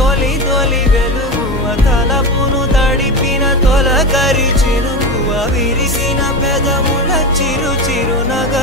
తొలి తొలి వెలుగువ తలపును తడిపిన తొలకరి చినుకువ విరిసిన పెదముల చిరు చిరు నగ